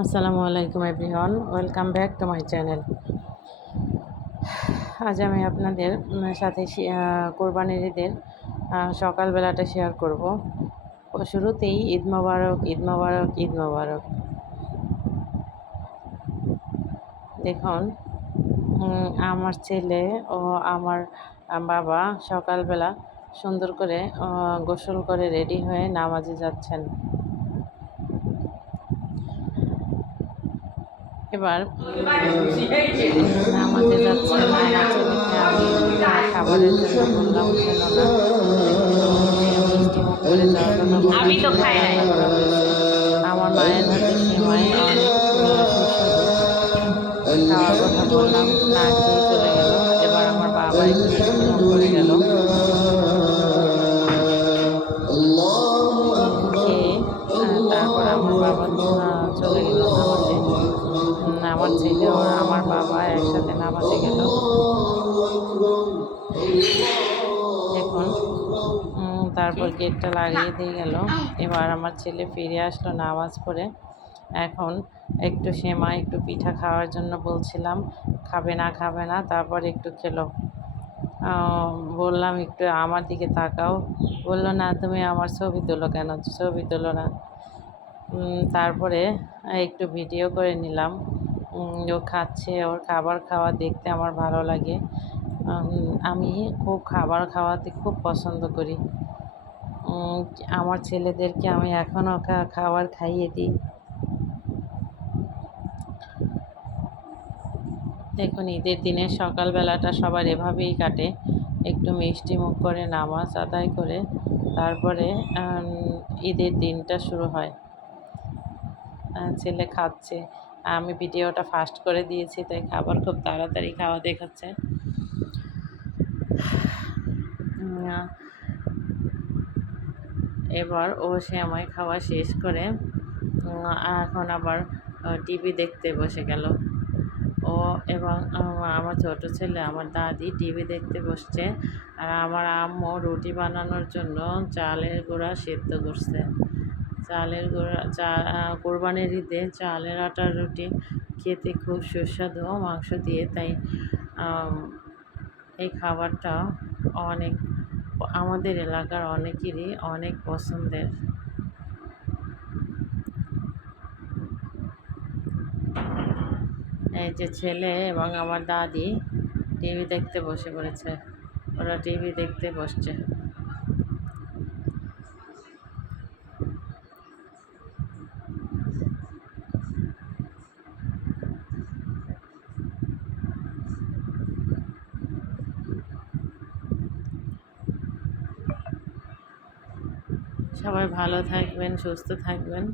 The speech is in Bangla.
আসসালামু আলাইকুম everyone, welcome back to my channel. আজ আমি আপনাদের সাথে কোরবানির ঈদের সকালবেলাটা শেয়ার করব। শুরুতেই ঈদ মোবারক, ঈদ মোবারক, ঈদ মোবারক। দেখুন, আমার ছেলে ও আমার বাবা সকালবেলা সুন্দর করে গোসল করে রেডি হয়ে নামাজে যাচ্ছেন। এবার নামাজে যাচ্ছেন। আমার ছেলেকে আমি খাবারের জন্য বললাম, কেননা মিষ্টি মুখ করে যাওয়ার কথা বললাম। করা হয়েছে আমার মায়ের হাতে সেমাই, অনেক সুস্বাদু। খাওয়ার কথা বললাম, না খেয়ে চলে গেল। এবার আমার বাবা একটু মিষ্টি মুখ করে গেল। খেয়ে তারপর আমার বাবা চলে গেল নামাজে। আমার ছেলে আর আমার বাবা একসাথে নামাজে গেল। দেখুন, তারপর গেটটা লাগিয়ে দিয়ে গেল। এবার আমার ছেলে ফিরে আসলো নামাজ পড়ে। এখন একটু সেমাই, একটু পিঠা খাওয়ার জন্য বলছিলাম, খাবে না খাবে না, তারপর একটু খেলো। বললাম একটু আমার দিকে তাকাও, বললো না তুমি আমার ছবি তোলো, কেন ছবি তোলো না। তারপরে একটু ভিডিও করে নিলাম। ও খাচ্ছে, ওর খাবার খাওয়া দেখতে আমার ভালো লাগে। আমি খুব খাবার খাওয়াতে খুব পছন্দ করি। আমার ছেলেদেরকে আমি এখনও খাবার খাইয়ে দিই। দেখুন, ঈদের দিনের সকালবেলাটা সবার এভাবেই কাটে। একটু মিষ্টি মুখ করে নামাজ আদায় করে তারপরে ঈদের দিনটা শুরু হয়। ছেলে খাচ্ছে, আমি ভিডিওটা ফাস্ট করে দিয়েছি, তাই খাবার খুব তাড়াতাড়ি খাওয়া দেখাচ্ছে। এবার ও সেমাই খাওয়া শেষ করে এখন আবার টিভি দেখতে বসে গেল। ও এবং আমার ছোট ছেলে, আমার দাদি টিভি দেখতে বসছে, আর আমার আম্মু রুটি বানানোর জন্য চালের গুঁড়া সেদ্ধ করছে। চালের গুঁড়া কোরবানির ঈদে চালের আটার রুটি খেতে খুব সুস্বাদু মাংস দিয়ে, তাই এই খাবারটা অনেক আমাদের এলাকার অনেকেরই অনেক পছন্দের। এই যে ছেলে এবং আমার দাদি টিভি দেখতে বসে পড়েছে, ওরা টিভি দেখতে বসছে। সবাই ভালো থাকবেন, সুস্থ থাকবেন।